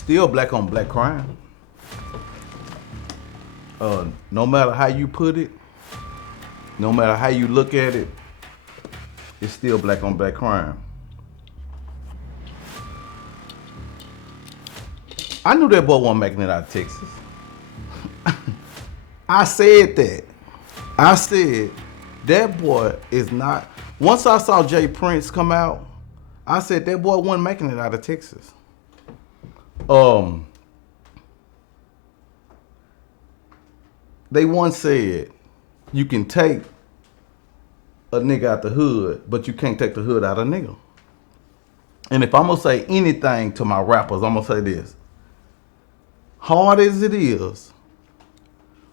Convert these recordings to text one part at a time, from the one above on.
still black on black crime. No matter how you put it, no matter how you look at it, it's still black on black crime. I knew that boy wasn't making it out of Texas. I said that. I said that boy is not. Once I saw Jay Prince come out, I said that boy wasn't making it out of Texas. They once said you can take a nigga out the hood, but you can't take the hood out of a nigga. And if I'm gonna say anything to my rappers, I'm gonna say this. Hard as it is,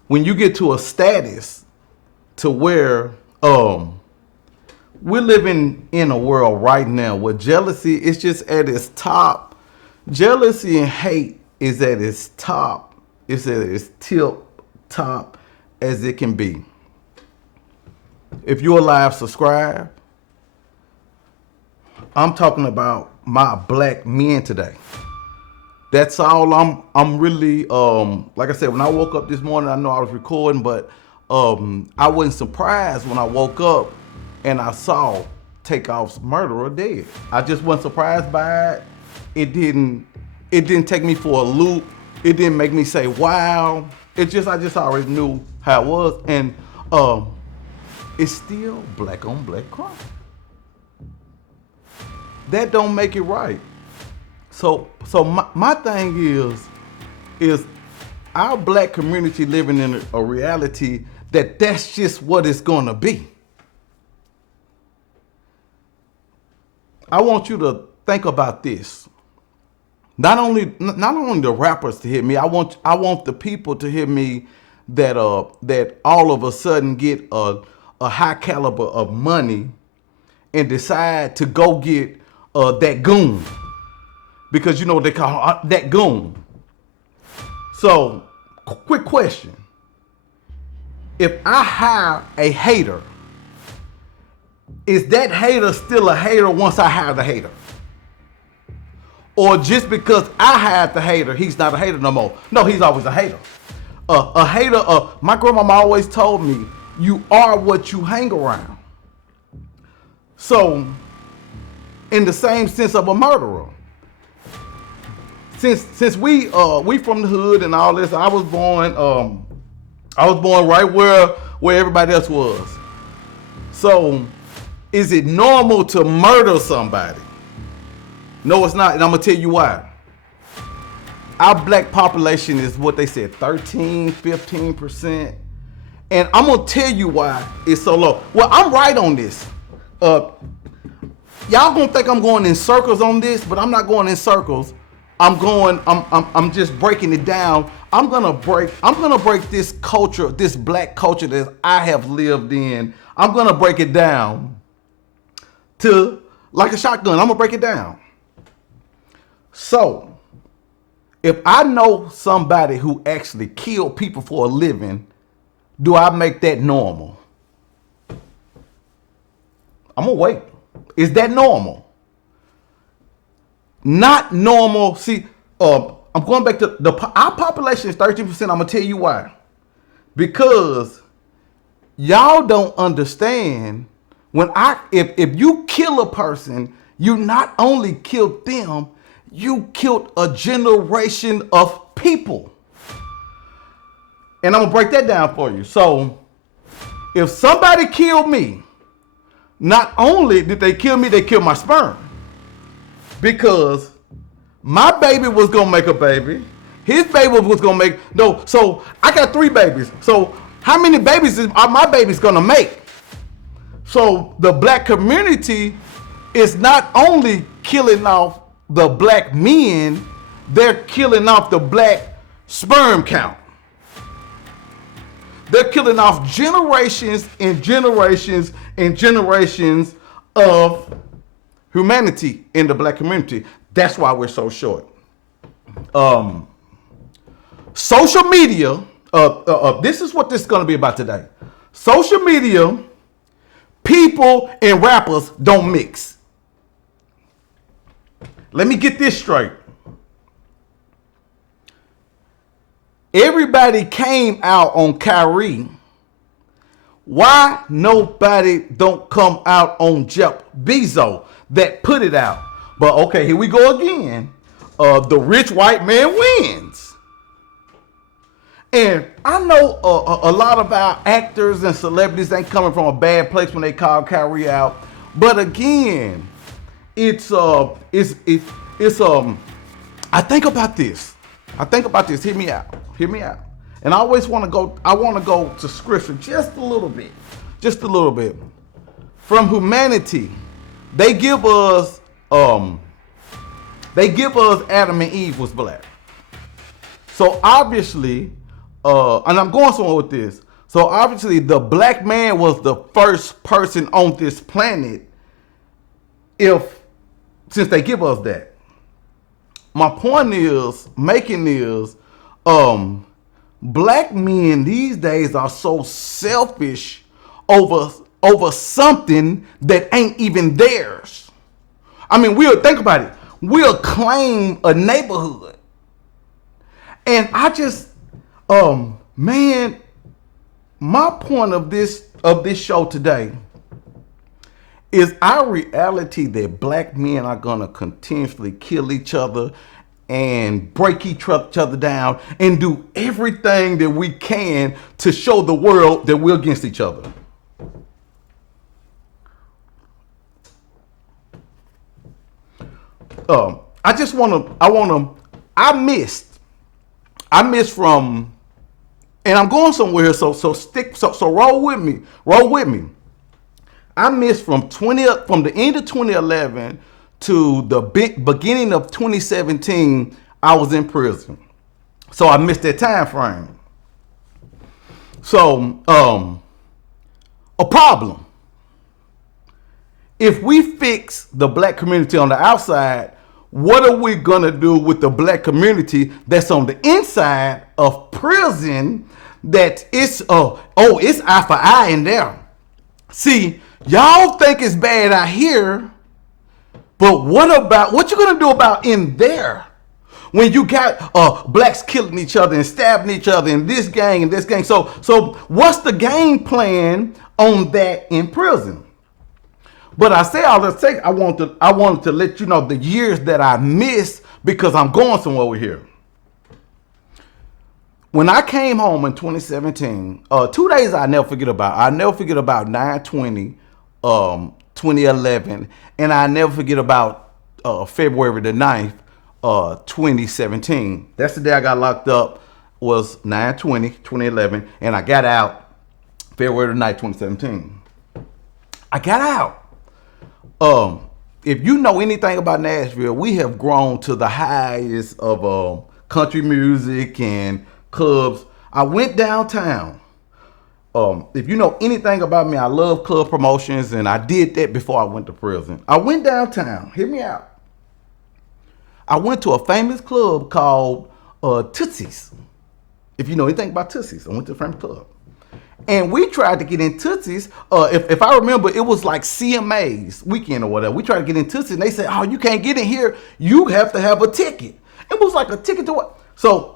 when you get to a status to where we're living in a world right now where jealousy is just at its top. Jealousy and hate is at its top. It's at its tip top as it can be. If you're alive, subscribe. I'm talking about my black men today. That's all I'm really, like I said, when I woke up this morning, I know I was recording, but I wasn't surprised when I woke up and I saw Takeoff's murderer dead. I just wasn't surprised by it. It didn't take me for a loop. It didn't make me say, wow. I just already knew how it was. And it's still black on black crime. That don't make it right. So my thing is our black community living in a reality that's just what it's gonna be. I want you to think about this. Not only the rappers to hear me, I want the people to hear me that all of a sudden get a high caliber of money and decide to go get that goon. Because you know what they call that goon. So, quick question. If I hire a hater, is that hater still a hater once I hire the hater? Or just because I hired the hater, he's not a hater no more? No, he's always a hater. A hater, my grandmama always told me, you are what you hang around. So, in the same sense of a murderer, since we from the hood and all this, I was born right where everybody else was. So, is it normal to murder somebody? No, it's not, and I'm gonna tell you why. Our black population is what they said, 13, 15%. And I'm gonna tell you why it's so low. Well, I'm right on this. Y'all gonna think I'm going in circles on this, but I'm not going in circles. I'm just breaking it down. I'm gonna break this culture, this black culture that I have lived in. I'm gonna break it down to like a shotgun. I'm gonna break it down. So, if I know somebody who actually killed people for a living, do I make that normal? I'm gonna wait. Is that normal? Not normal. See, I'm going back to our population is 13%. I'm gonna tell you why. Because y'all don't understand if you kill a person, you not only killed them, you killed a generation of people. And I'm gonna break that down for you. So, if somebody killed me, not only did they kill me, they killed my sperm. Because my baby was gonna make a baby. His baby was gonna make, no, so I got 3 babies. So how many babies are my babies gonna make? So the black community is not only killing off the black men, they're killing off the black sperm count. They're killing off generations and generations and generations of humanity in the black community. That's why we're so short. Social media, this is what this is going to be about today. Social media, people and rappers don't mix. Let me get this straight. Everybody came out on Kyrie. Why nobody don't come out on Jeff Bezos that put it out? But okay, here we go again. The rich white man wins. And I know a lot of our actors and celebrities ain't coming from a bad place when they call Kyrie out. But again, it's I think about this. Hear me out. And I always want to go to scripture just a little bit. From humanity, they give us Adam and Eve was black. So obviously, and I'm going somewhere with this. So obviously the black man was the first person on this planet since they give us that. My point is, black men these days are so selfish over something that ain't even theirs. I mean, think about it. We'll claim a neighborhood. And I just, man, my point of this show today is our reality that black men are gonna continuously kill each other and break each other down and do everything that we can to show the world that we're against each other. I missed from, and I'm going somewhere, so roll with me. I missed from the end of 2011 to the beginning of 2017. I was in prison, so I missed that time frame. So, a problem. If we fix the black community on the outside, what are we gonna do with the black community that's on the inside of prison? That it's eye for eye in there. See, y'all think it's bad out here, but what you gonna do about in there? When you got blacks killing each other and stabbing each other in this gang and this gang. So what's the game plan on that in prison? But I say all this, I wanted to let you know the years that I missed because I'm going somewhere over here. When I came home in 2017, 2 days I never forget about. I never forget about 9/20, 2011, and I never forget about February the 9th, 2017. That's the day I got locked up, was 9/20, 2011, and I got out February the 9th, 2017. I got out. If you know anything about Nashville, we have grown to the highest of country music and clubs. I went downtown. If you know anything about me, I love club promotions, and I did that before I went to prison. I went downtown. Hear me out. I went to a famous club called Tootsie's. If you know anything about Tootsie's, I went to a famous club. And we tried to get in Tootsie's. If I remember, it was like CMA's weekend or whatever. We tried to get in Tootsie's, and they said, "Oh, you can't get in here. You have to have a ticket." It was like a ticket to what? So,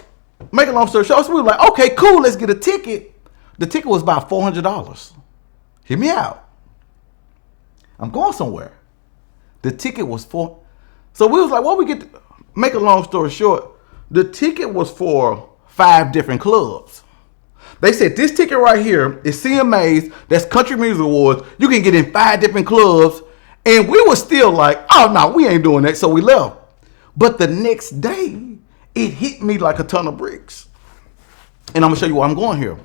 make a long story short, so we were like, "Okay, cool, let's get a ticket." The ticket was about $400. Hear me out. I'm going somewhere. The ticket was for. So we was like, "Well, we get." Make a long story short, the ticket was for 5 different clubs. They said, this ticket right here is CMA's, that's Country Music Awards. You can get in 5 different clubs. And we were still like, oh, no, we ain't doing that. So we left. But the next day, it hit me like a ton of bricks. And I'm going to show you where I'm going here.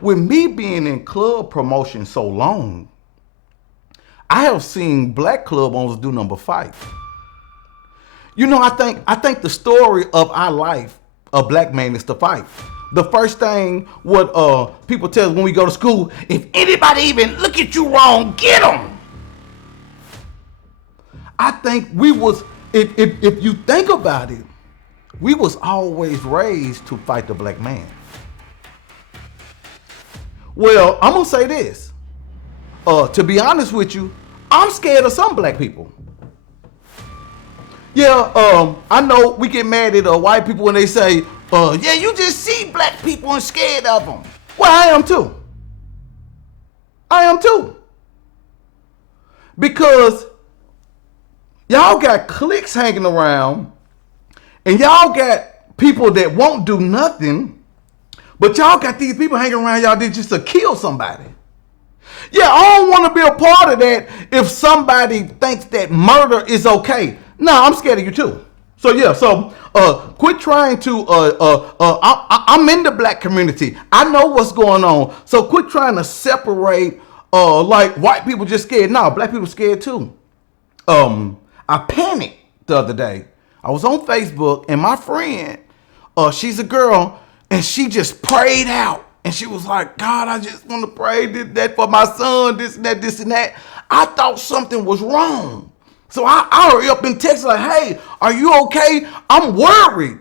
With me being in club promotion so long, I have seen black club owners do number 5. You know, I think the story of our life, a black man, is to fight. The first thing what people tell us when we go to school, if anybody even look at you wrong, get them. I think we was, if you think about it, we was always raised to fight the black man. Well, I'm gonna say this. To be honest with you, I'm scared of some black people. Yeah, I know we get mad at white people when they say, Yeah, you just see black people and scared of them. Well, I am too. I am too. Because y'all got cliques hanging around and y'all got people that won't do nothing, but y'all got these people hanging around y'all that just to kill somebody. Yeah, I don't want to be a part of that if somebody thinks that murder is okay. No, I'm scared of you too. So yeah, quit trying to. I'm in the black community. I know what's going on. So quit trying to separate. Like white people just scared. No, black people scared too. I panicked the other day. I was on Facebook and my friend, she's a girl, and she just prayed out. And she was like, God, I just want to pray that for my son, this and that. I thought something was wrong. So I hurry up and text like, hey, are you okay? I'm worried.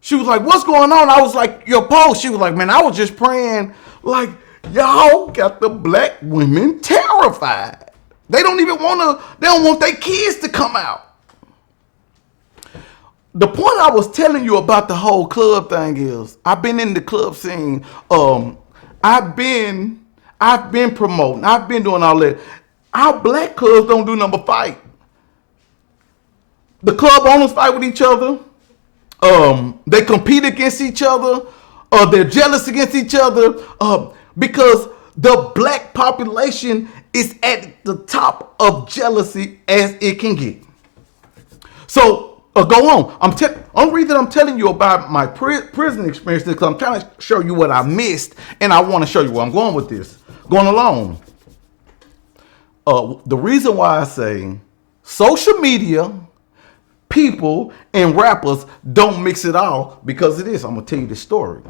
She was like, what's going on? I was like, your post. She was like, man, I was just praying. Like, y'all got the black women terrified. They don't want their kids to come out. The point I was telling you about the whole club thing is, I've been in the club scene. I've been promoting. I've been doing all that. Our black clubs don't do number fight. The club owners fight with each other. They compete against each other. They're jealous against each other because the black population is at the top of jealousy as it can get. So go on. Only reason I'm telling you about my prison experience is because I'm trying to show you what I missed, and I want to show you where I'm going with this. Going along. The reason why I say social media, people, and rappers don't mix it all because of this. I'm gonna tell you this story.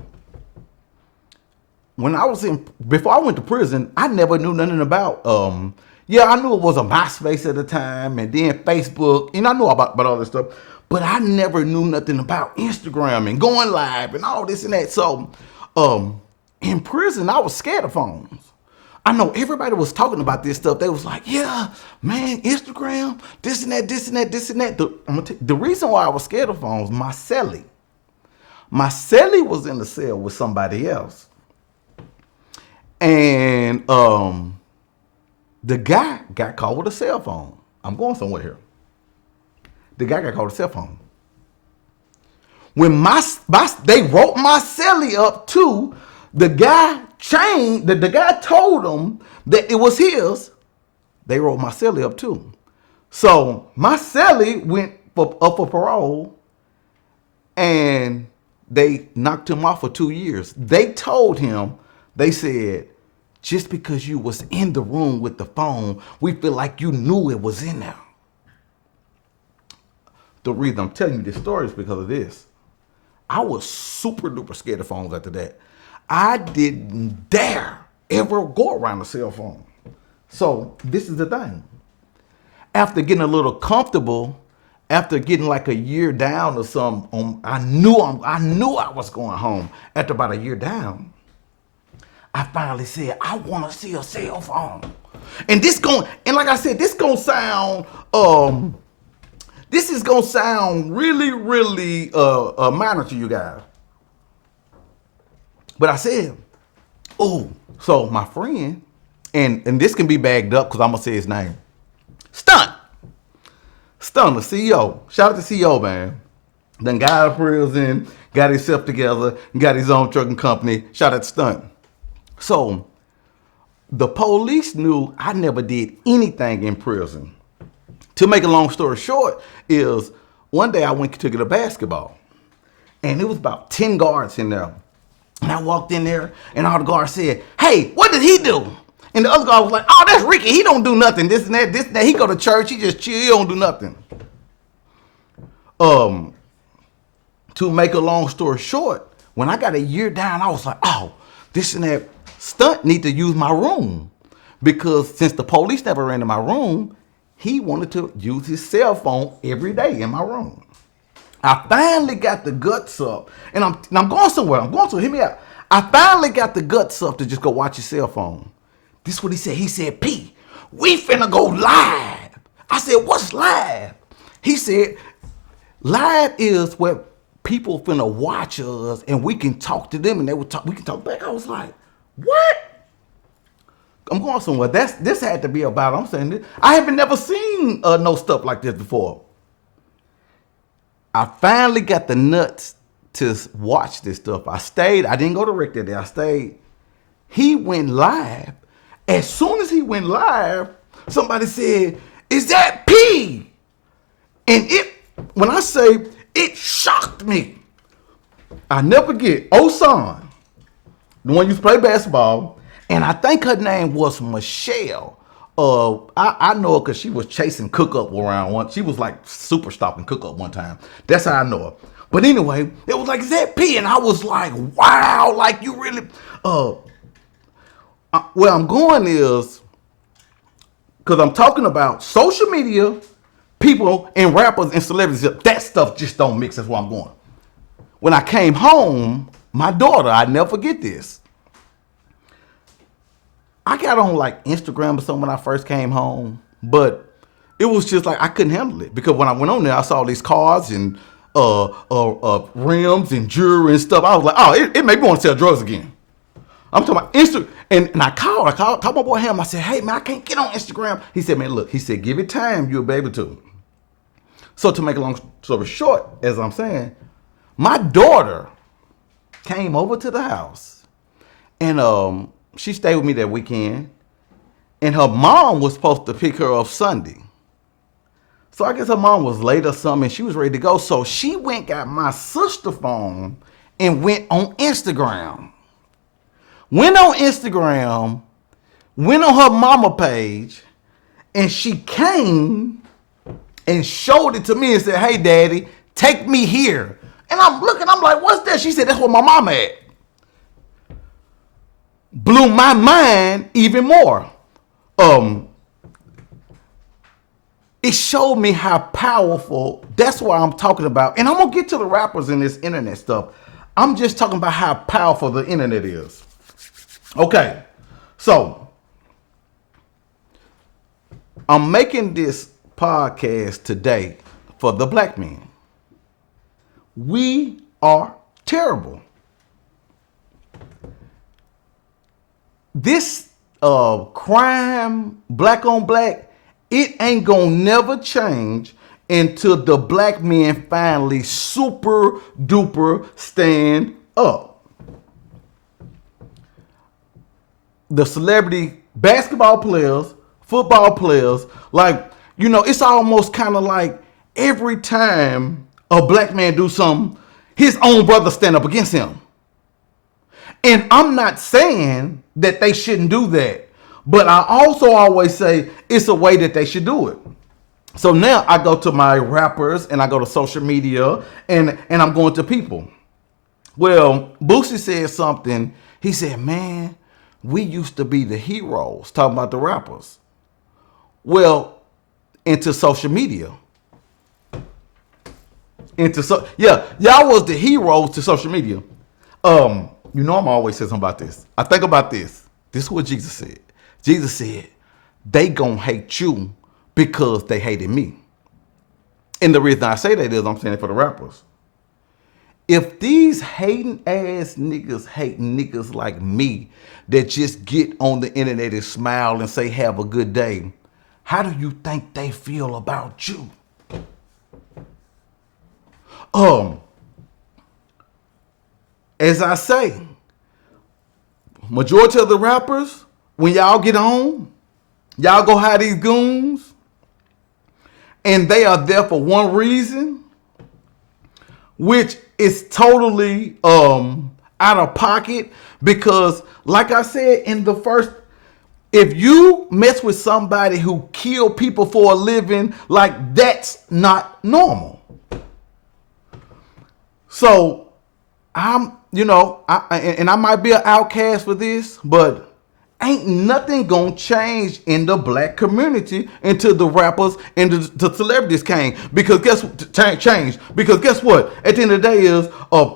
Before I went to prison, I never knew nothing about. I knew it was a MySpace at the time, and then Facebook, and I knew about all this stuff, but I never knew nothing about Instagram and going live and all this and that. So, in prison, I was scared of phones. I know everybody was talking about this stuff. They was like, yeah, man, Instagram, this and that. The reason why I was scared of phones, my cellie was in the cell with somebody else. And the guy got caught with a cell phone. I'm going somewhere here. The guy got caught with a cell phone. When they wrote my cellie up too, the guy told them that it was his. They wrote my cellie up too. So my cellie went up for parole, and they knocked him off for 2 years. They told him, they said, just because you was in the room with the phone, we feel like you knew it was in there. The reason I'm telling you this story is because of this. I was super duper scared of phones after that. I didn't dare ever go around a cell phone. So this is the thing. After getting a little comfortable, after getting like a year down or something, I knew I was going home. After about a year down, I finally said, I want to see a cell phone. And like I said, this is gonna sound really, really minor to you guys. But I said, so my friend, and this can be bagged up because I'm gonna say his name. Stunt, the CEO. Shout out to CEO, man. Then got out of prison, got himself together, got his own trucking company. Shout out to Stunt. So the police knew I never did anything in prison. To make a long story short, is one day I went to get a basketball, and it was about 10 guards in there. And I walked in there, and all the guards said, hey, what did he do? And the other guy was like, oh, that's Ricky. He don't do nothing. This and that. He go to church. He just chill. He don't do nothing. To make a long story short, when I got a year down, I was like, oh, this and that. Stunt need to use my room. Because since the police never ran in my room, he wanted to use his cell phone every day in my room. I finally got the guts up, and I'm going somewhere. Hear me out. I finally got the guts up to just go watch his cell phone. This is what he said. He said, P, we finna go live. I said, what's live? He said, live is where people finna watch us and we can talk to them and we can talk back. I was like, what? I'm going somewhere. This had to be about, I'm saying this. I haven't never seen no stuff like this before. I finally got the nuts to watch this stuff. I didn't go to Rick that day. I stayed. He went live. As soon as he went live, somebody said, "Is that P?" And when I say it shocked me. I never forget Osan, the one used to play basketball, and I think her name was Michelle. I know her because she was chasing Cook Up around one. She was like super stalking Cook Up one time. That's how I know her. But anyway, it was like, "Is that P?" And I was like, wow, like you really. Where I'm going is because I'm talking about social media, people and rappers and celebrities. That stuff just don't mix. That's where I'm going. When I came home, my daughter, I never forget this. I got on like Instagram or something when I first came home, but it was just like I couldn't handle it because when I went on there, I saw these cars and rims and jewelry and stuff. I was like, oh, it made me want to sell drugs again. I'm talking about Instagram, and I called my boy Ham. I said, "Hey man, I can't get on Instagram." He said, "Man, look," he said, "give it time, you'll be able to." So to make a long story short, as I'm saying, my daughter came over to the house, and she stayed with me that weekend, and her mom was supposed to pick her up Sunday. So I guess her mom was late or something, and she was ready to go. So she got my sister's phone and went on Instagram. Went on Instagram, went on her mama page, and she came and showed it to me and said, "Hey, Daddy, take me here." And I'm looking, I'm like, "What's that?" She said, "That's where my mama at." Blew my mind even more. It showed me how powerful, that's what I'm talking about. And I'm going to get to the rappers and this internet stuff. I'm just talking about how powerful the internet is. Okay, so I'm making this podcast today for the black men. We are terrible. This crime, black on black, it ain't gonna never change until the black men finally super duper stand up. The celebrity basketball players, football players, like, you know, it's almost kind of like every time a black man do something, his own brother stand up against him. And I'm not saying that they shouldn't do that, but I also always say it's a way that they should do it. So now I go to my rappers and I go to social media and I'm going to people. Well, Boosie said something. He said, "Man, we used to be the heroes," talking about the rappers. Well, into social media. Y'all was the heroes to social media. You know I'm always saying something about this. I think about this. This is what Jesus said. Jesus said, "They gonna hate you because they hated me." And the reason I say that is I'm saying it for the rappers. If these hating ass niggas hate niggas like me that just get on the internet and smile and say have a good day, how do you think they feel about you? As I say, majority of the rappers, when y'all get on, y'all go hire these goons, and they are there for one reason, which is totally out of pocket, because like I said in the first, if you mess with somebody who kill people for a living, like that's not normal. So I'm, I might be an outcast for this, but ain't nothing gonna change in the black community until the rappers and the celebrities came. Because guess what? At the end of the day is,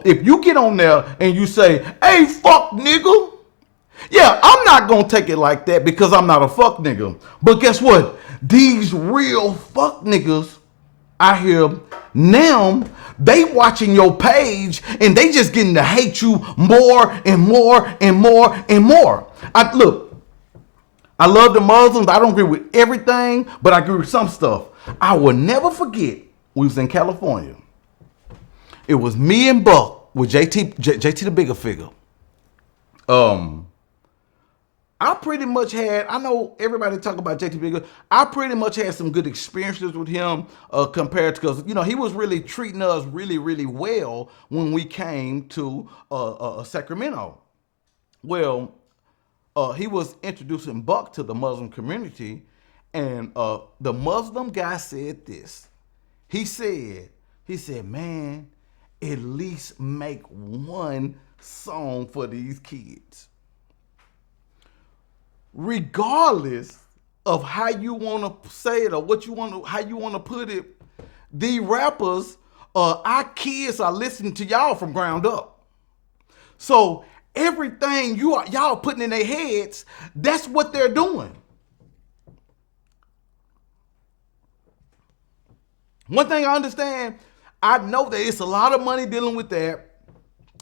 if you get on there and you say, "Hey, fuck nigga," yeah, I'm not gonna take it like that because I'm not a fuck nigga. But guess what? These real fuck niggas I hear now they watching your page and they just getting to hate you more and more and more and more. I love the Muslims. I don't agree with everything, but I agree with some stuff. I will never forget. We was in California. It was me and Buck with JT the bigger figure. I pretty much had, I know everybody talk about JT Bigger. I pretty much had some good experiences with him compared to, because, he was really treating us really, really well when we came to Sacramento. Well, he was introducing Buck to the Muslim community, and the Muslim guy said this. He said, man, at least make one song for these kids. Regardless of how you want to say it or how you want to put it, the rappers, our kids are listening to y'all from ground up. So everything y'all putting in their heads, that's what they're doing. One thing I understand, I know that it's a lot of money dealing with that,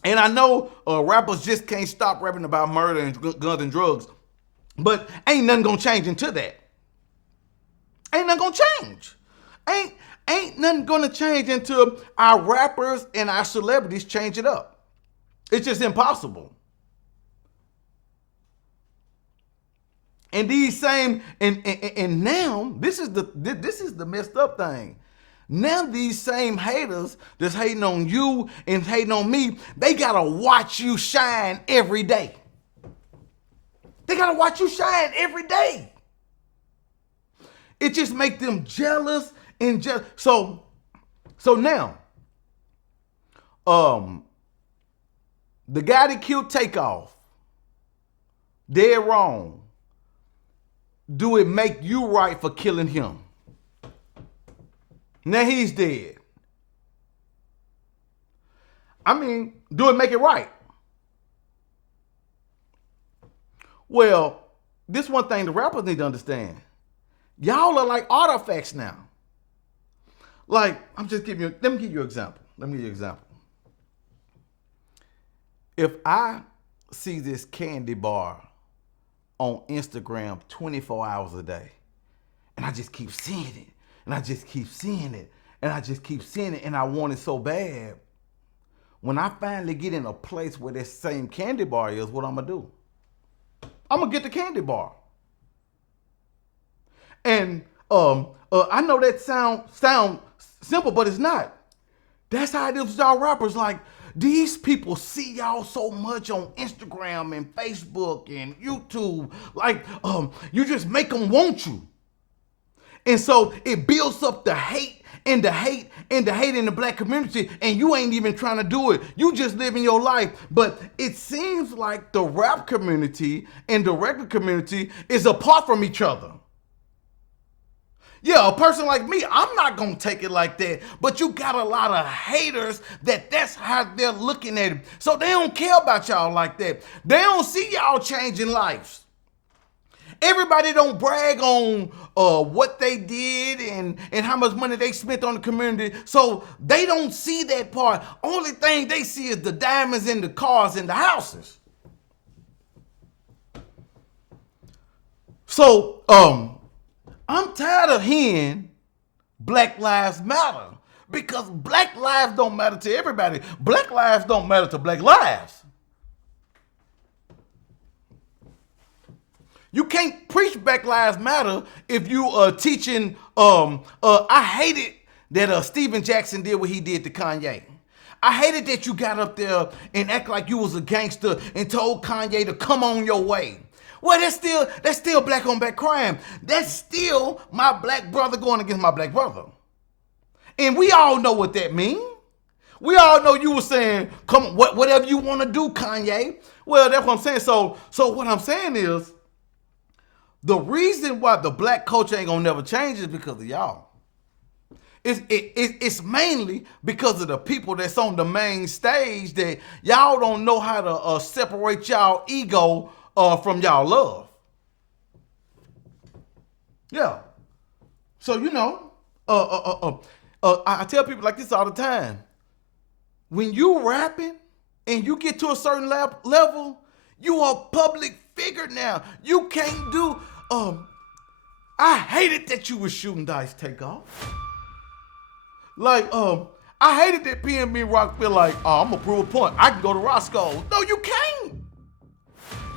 and I know rappers just can't stop rapping about murder and guns and drugs. But ain't nothing gonna change into that. Ain't nothing gonna change. Ain't nothing gonna change until our rappers and our celebrities change it up. It's just impossible. And these same and now this is the messed up thing. Now these same haters that's hating on you and hating on me, they gotta watch you shine every day. They gotta watch you shine every day. It just makes them jealous and just so now, the guy that killed Takeoff, dead wrong. Do it make you right for killing him? Now he's dead. I mean, do it make it right? Well, this one thing the rappers need to understand. Y'all are like artifacts now. Like, let me give you an example. If I see this candy bar on Instagram 24 hours a day, and I just keep seeing it, and I just keep seeing it, and I just keep seeing it, and I want it so bad, when I finally get in a place where this same candy bar is, what I'm gonna do? I'm gonna get the candy bar. And I know that sound simple, but it's not. That's how it is with y'all rappers. Like, these people see y'all so much on Instagram and Facebook and YouTube. Like, you just make them want you. And so it builds up the hate and the hate and the hate in the black community, and you ain't even trying to do it. You just living your life. But it seems like the rap community and the regular community is apart from each other. Yeah, a person like me, I'm not going to take it like that. But you got a lot of haters that's how they're looking at it. So they don't care about y'all like that. They don't see y'all changing lives. Everybody don't brag on what they did and how much money they spent on the community. So they don't see that part. Only thing they see is the diamonds in the cars and the houses. So I'm tired of hearing Black Lives Matter, because black lives don't matter to everybody. Black lives don't matter to black lives. You can't preach Black Lives Matter if you are teaching. I hated that Steven Jackson did what he did to Kanye. I hated that you got up there and act like you was a gangster and told Kanye to come on your way. Well, that's still black on black crime. That's still my black brother going against my black brother. And we all know what that means. We all know you were saying, come, whatever you want to do, Kanye. Well, that's what I'm saying. So what I'm saying is, the reason why the black culture ain't gonna never change is because of y'all. It's mainly because of the people that's on the main stage that y'all don't know how to separate y'all ego from y'all love. Yeah. So I tell people like this all the time. When you rapping and you get to a certain level, you a public figure now. You can't do. I hated that you was shooting dice. Takeoff. Like I hated that PNB Rock feel like, oh, I'm gonna prove a point. I can go to Roscoe. No, you can't.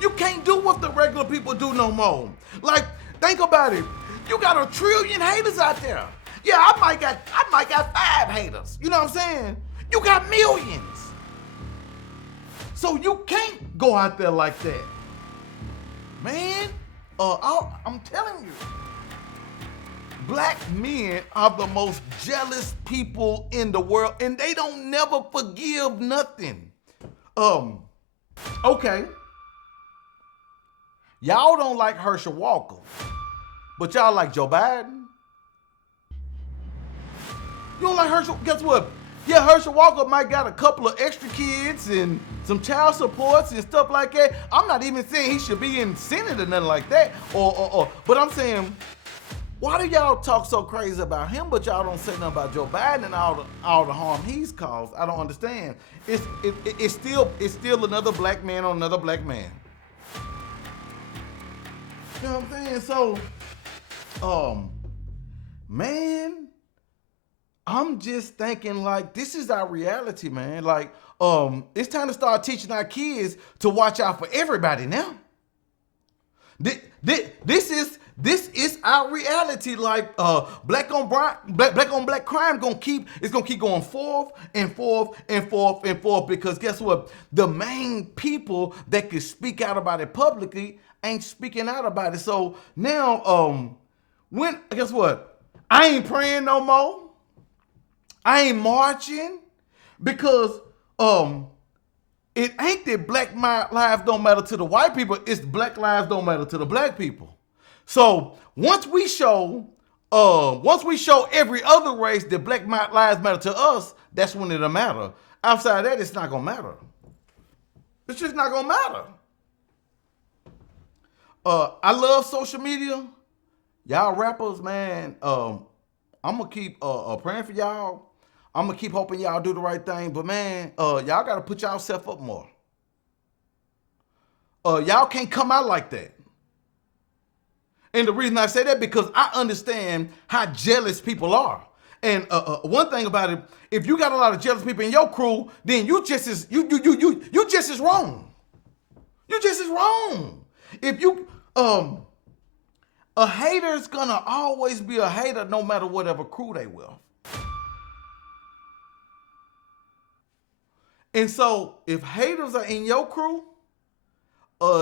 You can't do what the regular people do no more. Like, think about it. You got 1 trillion haters out there. Yeah, I might got 5 haters. You know what I'm saying? You got millions. So you can't go out there like that. Man, I'm telling you. Black men are the most jealous people in the world, and they don't never forgive nothing. Okay. Y'all don't like Herschel Walker, but y'all like Joe Biden. You don't like Herschel? Guess what? Yeah, Herschel Walker might got a couple of extra kids and some child supports and stuff like that. I'm not even saying he should be in Senate or nothing like that. But I'm saying, why do y'all talk so crazy about him, but y'all don't say nothing about Joe Biden and all the harm he's caused? I don't understand. It's still another black man on another black man. You know what I'm saying? So, man, I'm just thinking like this is our reality, man. Like, it's time to start teaching our kids to watch out for everybody now. This is our reality. Like black on black crime gonna keep going forth and forth and forth and forth, because guess what? The main people that can speak out about it publicly ain't speaking out about it. So now guess what? I ain't praying no more. I ain't marching, because it ain't that black lives don't matter to the white people. It's black lives don't matter to the black people. So once we show every other race that black lives matter to us, that's when it'll matter. Outside of that, it's not gonna matter. It's just not gonna matter. I love social media. Y'all rappers, man. I'm gonna keep praying for y'all. I'm gonna keep hoping y'all do the right thing. But man, y'all gotta put yourself up more. Y'all can't come out like that. And the reason I say that, because I understand how jealous people are. And one thing about it, if you got a lot of jealous people in your crew, then you just as wrong. You just as wrong. If you a hater's gonna always be a hater no matter whatever crew they with. And so if haters are in your crew,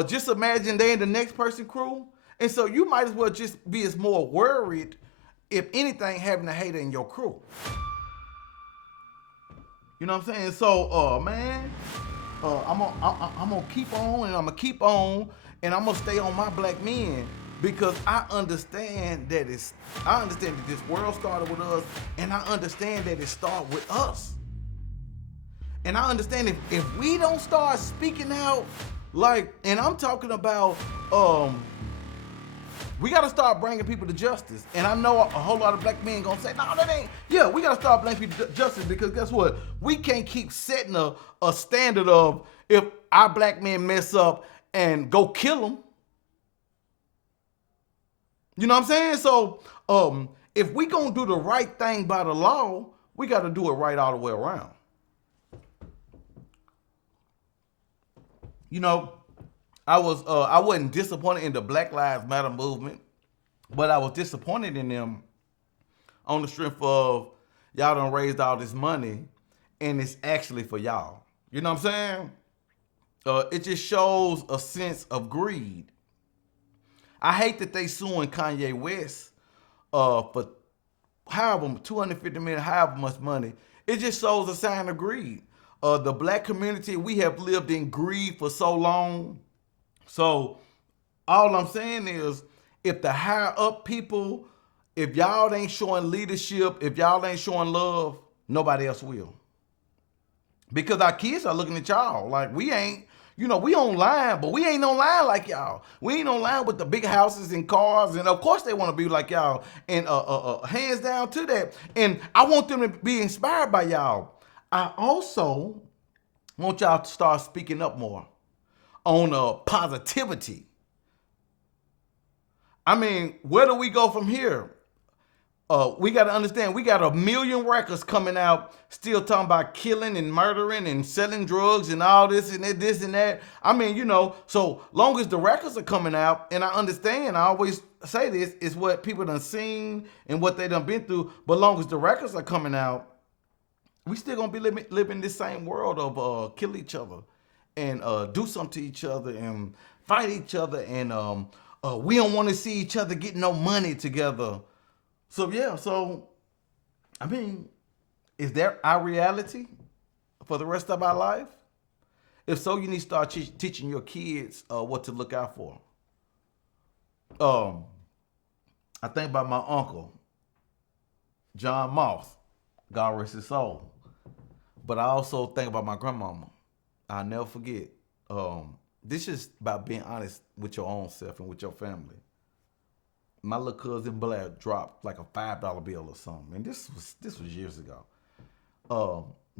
just imagine they in the next person's crew. And so you might as well just be as more worried, if anything, having a hater in your crew. You know what I'm saying? So, man, I'm gonna keep on and I'm gonna keep on and I'm gonna stay on my black men, because I understand that this world started with us, and I understand that it started with us. And I understand if we don't start speaking out, like, and I'm talking about, we got to start bringing people to justice. And I know a whole lot of black men gonna say, no, that ain't. Yeah, we got to start bringing people to justice, because guess what? We can't keep setting a standard of, if our black men mess up and go kill them. You know what I'm saying? So if we gonna do the right thing by the law, we got to do it right all the way around. You know, I wasn't disappointed in the Black Lives Matter movement, but I was disappointed in them on the strength of y'all done raised all this money and it's actually for y'all. You know what I'm saying? It just shows a sense of greed. I hate that they suing Kanye West for however $250 million, however much money. It just shows a sign of greed. The black community, we have lived in greed for so long. So all I'm saying is, if the higher up people, if y'all ain't showing leadership, if y'all ain't showing love, nobody else will. Because our kids are looking at y'all like we ain't, You know, we online, but we ain't online like y'all. We ain't online with the big houses and cars, and of course they want to be like y'all. And hands down to that. And I want them to be inspired by y'all. I also want y'all to start speaking up more on positivity. I mean, where do we go from here? We got to understand we got 1,000,000 records coming out still talking about killing and murdering and selling drugs and all this and this and that. I mean, you know, so long as the records are coming out, and I understand, I always say this, is what people done seen and what they done been through, but long as the records are coming out, we still gonna be living this same world of kill each other and do something to each other and fight each other, and we don't want to see each other get no money together. So yeah, so I mean, is that our reality for the rest of our life? If so, you need to start teaching your kids what to look out for. I think about my uncle, John Moss, God rest his soul. But I also think about my grandmama. I'll never forget. This is about being honest with your own self and with your family. My little cousin Blair dropped like a $5 bill or something, and this was years ago.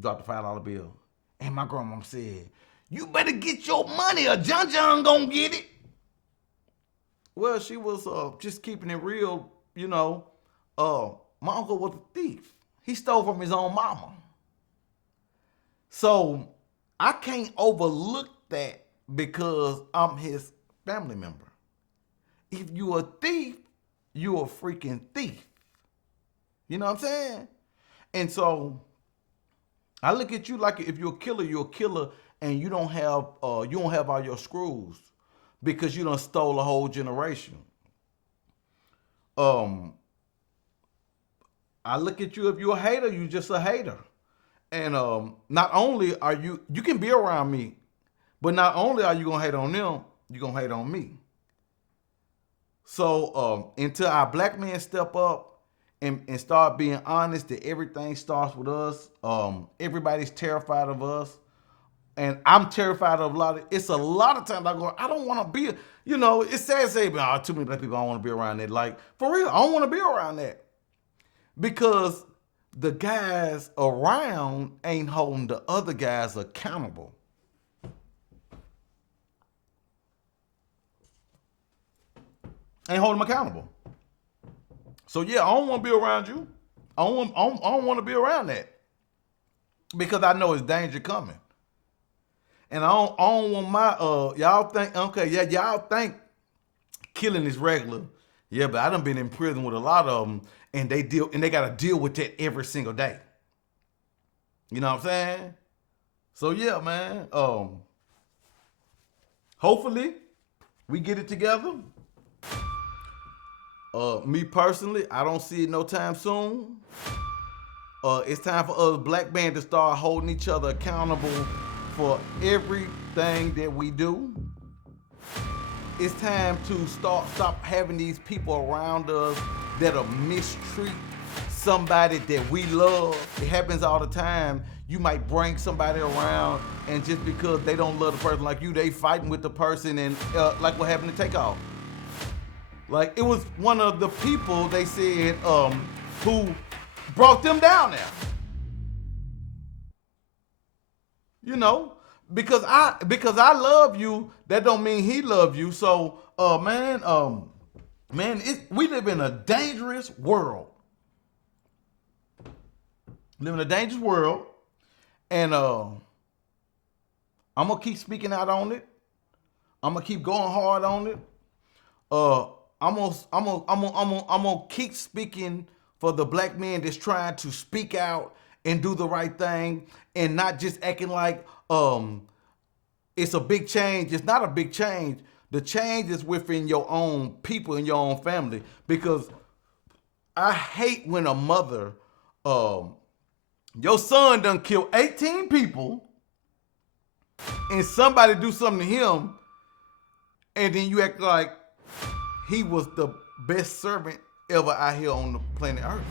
Dropped a $5 bill, and my grandma said, "You better get your money, or John gonna get it." Well, she was just keeping it real, you know. My uncle was a thief. He stole from his own mama. So I can't overlook that because I'm his family member. If you a thief, you a freaking thief. You know what I'm saying? And so I look at you like if you're a killer, and you don't have all your screws because you done stole a whole generation. I look at you, if you're a hater, you just a hater. And not only are you can be around me, but not only are you gonna hate on them, you're gonna hate on me. So until our black men step up and start being honest that everything starts with us, everybody's terrified of us. And I'm terrified of it's a lot of times I don't want to be, you know, it's sad to say, but too many black people, I don't want to be around that. Like, for real, I don't want to be around that. Because the guys around ain't holding the other guys accountable. Ain't holding them accountable. So yeah, I don't want to be around you. I don't want to be around that. Because I know it's danger coming. And I don't want my y'all think, okay, yeah, y'all think killing is regular. Yeah, but I done been in prison with a lot of them, and they gotta deal with that every single day. You know what I'm saying? So yeah, man. Hopefully we get it together. Me personally, I don't see it no time soon. It's time for us black men to start holding each other accountable for everything that we do. It's time to stop having these people around us that'll mistreat somebody that we love. It happens all the time. You might bring somebody around, and just because they don't love the person like you, they fighting with the person, and like what happened to Takeoff. Like, it was one of the people, they said, who brought them down there. You know, because I love you, that don't mean he love you. So, we live in a dangerous world. Live in a dangerous world, and I'm gonna keep speaking out on it. I'm gonna keep going hard on it. I'm gonna keep speaking for the black man that's trying to speak out and do the right thing, and not just acting like it's a big change. It's not a big change. The change is within your own people and your own family. Because I hate when a mother, your son done killed 18 people, and somebody do something to him, and then you act like he was the best servant ever out here on the planet Earth.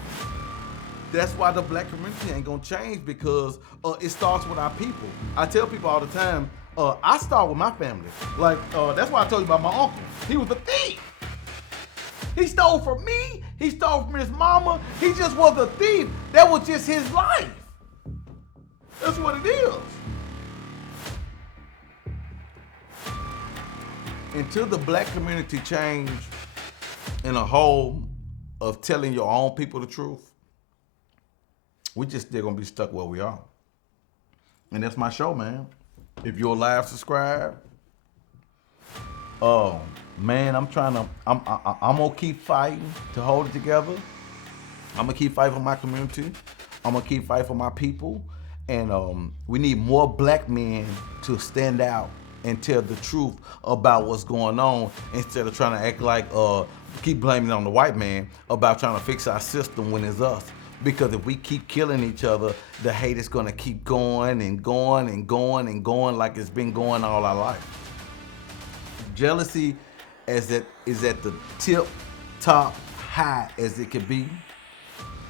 That's why the black community ain't gonna change, because it starts with our people. I tell people all the time, I start with my family. Like, that's why I told you about my uncle. He was a thief. He stole from me. He stole from his mama. He just was a thief. That was just his life. That's what it is. Until the black community change in a whole of telling your own people the truth, we just still gonna be stuck where we are. And that's my show, man. If you're alive, subscribe. Man, I'm gonna keep fighting to hold it together. I'm gonna keep fighting for my community. I'm gonna keep fighting for my people. And we need more black men to stand out and tell the truth about what's going on instead of trying to act like keep blaming it on the white man about trying to fix our system when it's us. Because if we keep killing each other, the hate is gonna keep going and going and going and going like it's been going all our life. Jealousy is at the tip top high as it can be.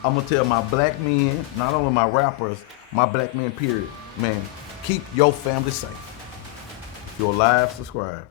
I'm gonna tell my black men, not only my rappers, my black men period, man, keep your family safe. If you're alive, subscribe.